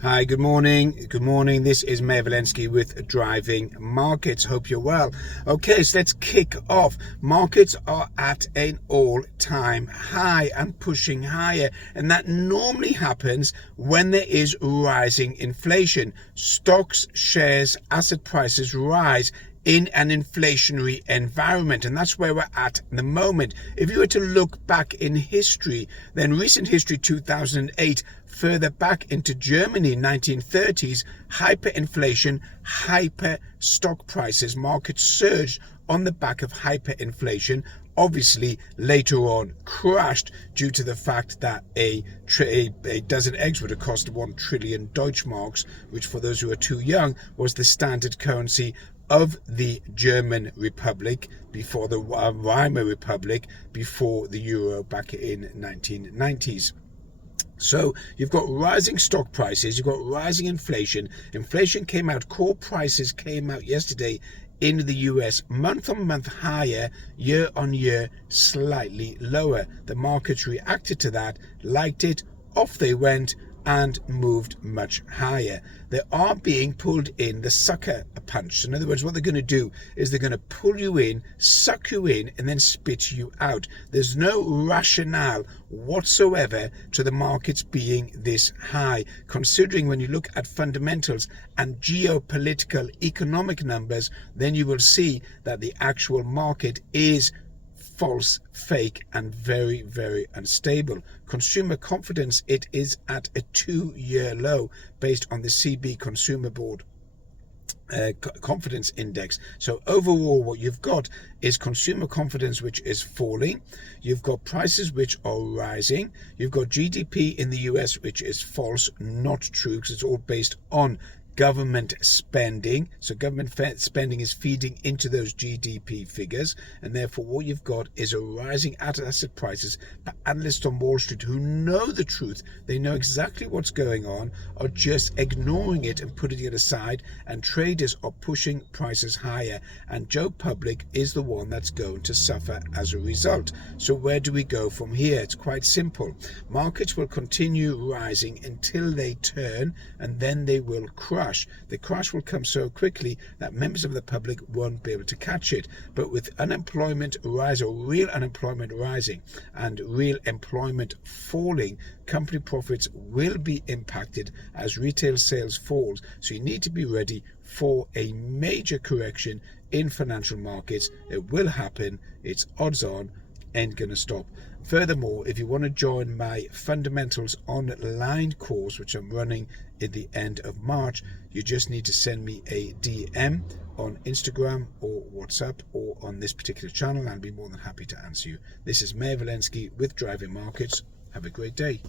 Hi, good morning. Good morning. This is Meir Valensky with Driving Markets. Hope you're well. Okay, so let's kick off. Markets are at an all-time high and pushing higher, and that normally happens when there is rising inflation. Stocks, shares, asset prices rise in an inflationary environment, and that's where we're at the moment. If you were to look back in history, then recent history, 2008, further back into Germany, 1930s, hyperinflation, hyper stock prices, markets surged on the back of hyperinflation. Obviously, later on crashed due to the fact that a dozen eggs would have cost 1 trillion Deutschmarks, which for those who are too young was the standard currency of the German Republic before the Weimar Republic, before the euro back in 1990s. So you've got rising stock prices, you've got rising inflation. Inflation came out, core prices came out yesterday in the US, month on month higher, year on year slightly lower. The markets reacted to that, liked it, off they went, and moved much higher. They are being pulled in the sucker punch. In other words, what they're going to do is they're going to pull you in, suck you in, and then spit you out. There's no rationale whatsoever to the markets being this high, considering when you look at fundamentals and geopolitical economic numbers, then you will see that the actual market is false, fake, and very, very unstable. Consumer confidence, it is at a 2-year low based on the CB Consumer Board confidence index. So overall, what you've got is consumer confidence which is falling, you've got prices which are rising, you've got GDP in the US which is false, not true, because it's all based on government spending. So government spending is feeding into those GDP figures, and therefore what you've got is a rising asset prices. But analysts on Wall Street who know the truth, they know exactly what's going on, are just ignoring it and putting it aside, and traders are pushing prices higher, and Joe Public is the one that's going to suffer as a result. So where do we go from here? It's quite simple. Markets will continue rising until they turn, and then they will crush. The crash will come so quickly that members of the public won't be able to catch it. But with unemployment rise, or real unemployment rising and real employment falling, company profits will be impacted as retail sales falls. So you need to be ready for a major correction in financial markets. It will happen. It's odds on, ain't gonna stop. Furthermore, if you want to join my Fundamentals Online course, which I'm running at the end of March, you just need to send me a DM on Instagram or WhatsApp or on this particular channel. I'll be more than happy to answer you. This is Meir Valensky with Driving Markets. Have a great day.